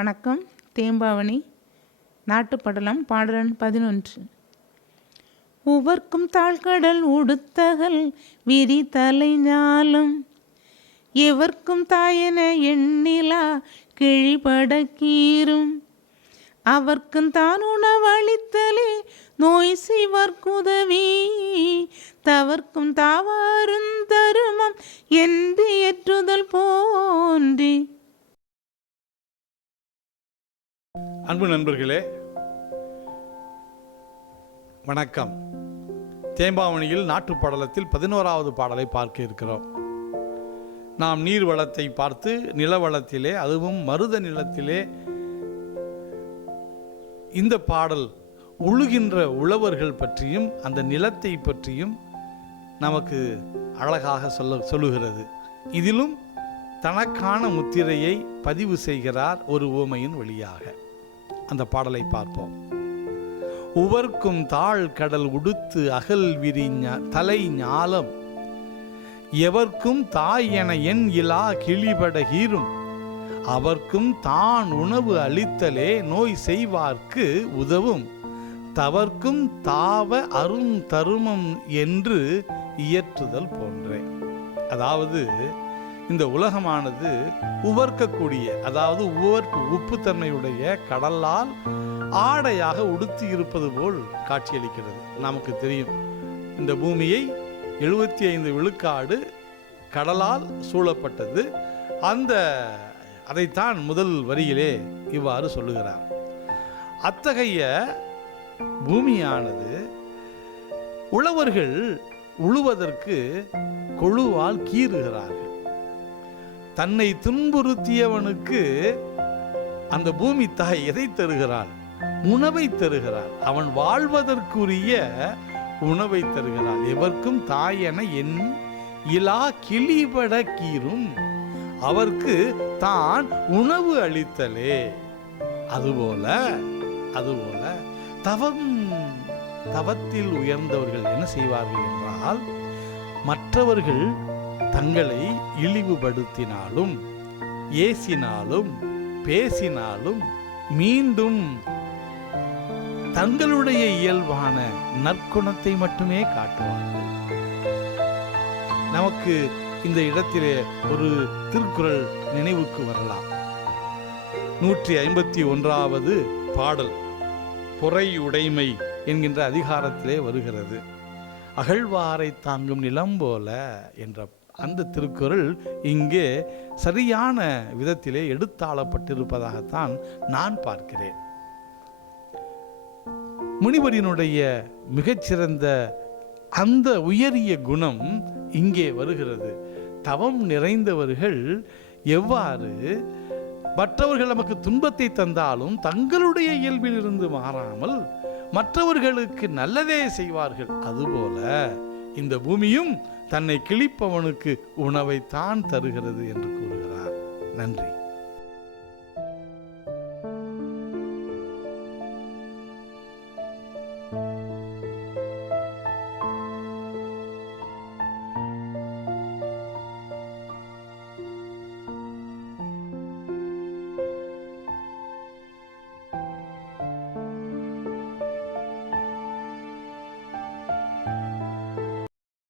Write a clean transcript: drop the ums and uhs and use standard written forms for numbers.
வணக்கம். தேம்பாவணி நாட்டுப்படலம் பாடலன் 11. உவர்க்கும் தாழ்கடல் உடுத்தகல் விரி தலை ஞாலம் எவர்க்கும் தாயென எண்ணிலா கிழிபட கீரும் அவர்க்கும் தான் உணவளித்தலே நோய் செய்வர்க்குதவி தவர்க்கும் தாவாரும் தருமம் என்று ஏற்றுதல் போன்றி. அன்பு நண்பர்களே, வணக்கம். தேம்பாவணியில் நாட்டுப்படலத்தில் 11வது பாடலை பார்க்க இருக்கிறோம். நாம் நீர் வளத்தை பார்த்து நிலவளத்திலே, அதுவும் மருத நிலத்திலே இந்த பாடல் உழுகின்ற உழவர்கள் பற்றியும் அந்த நிலத்தை பற்றியும் நமக்கு அழகாக சொல்லுகிறது. இதிலும் தனக்கான முத்திரையை பதிவு செய்கிறார் ஒரு உவமையின் வழியாக. அந்த பாடலை பார்ப்போம். உவர்க்கும் தாழ் கடல் உடுத்து அகல் விரி தலை ஞாலம் எவர்க்கும் தாய் என என் இலா கிழிபட கீரும் அவர்க்கும் தான் உணவு அளித்தலே நோய் செய்வார்க்கு உதவும் தவர்க்கும் தாவ அரும் தருமம் என்று இயற்றுதல் போன்றே. அதாவது இந்த உலகமானது உவர்க்கக்கூடிய, அதாவது உப்புத்தன்மையுடைய கடலால் ஆடையாக உடுத்தி இருப்பது போல் காட்சியளிக்கிறது. நமக்கு தெரியும், இந்த பூமியை 75 விழுக்காடு கடலால் சூழப்பட்டது. அதைத்தான் முதல் வரியிலே இவ்வாறு சொல்லுகிறார். அத்தகைய பூமியானது உழவர்கள் உழுவதற்கு கொழுவால் கீறுகிறார்கள். தன்னை துன்புறுத்தியவனுக்கு அந்த பூமி தாய் எதை தருகிறாள்? உணவை தருகிறாள். அவன் வாழ்வதற்குரிய உணவை தருகிறாள். எவர்க்கும் தாய் என என் இலா கிழிபட கீரும் அவர்க்கு தான் உணவு அளித்தலே. அதுபோல தவத்தில் உயர்ந்தவர்கள் என்ன செய்வார்கள் என்றால், மற்றவர்கள் தங்களை இழிவுபடுத்தினாலும் ஏசினாலும் பேசினாலும் மீண்டும் தங்களுடைய இயல்பான நற்குணத்தை மட்டுமே காட்டுவார்கள். நமக்கு இந்த இடத்திலே ஒரு திருக்குறள் நினைவுக்கு வரலாம். 151வது பாடல் பொறை உடைமை என்கின்ற அதிகாரத்திலே வருகிறது. அகழ்வாரை தாங்கும் நிலம் போல என்ற அந்த திருக்குறள் இங்கே சரியான விதத்திலே எடுத்தாளப்பட்டிருப்பதாகத்தான் நான் பார்க்கிறேன். முனிவரினுடைய மிகச்சிறந்த அந்த உயரிய குணம் இங்கே வருகிறது. தவம் நிறைந்தவர்கள் எவ்வாறு மற்றவர்கள் நமக்கு துன்பத்தை தந்தாலும் தங்களுடைய இயல்பில் இருந்து மாறாமல் மற்றவர்களுக்கு நல்லதே செய்வார்கள். அதுபோல இந்த பூமியும் தன்னை கிழிப்பவனுக்கு உணவைத்தான் தருகிறது என்று கூறுகிறார். நன்றி.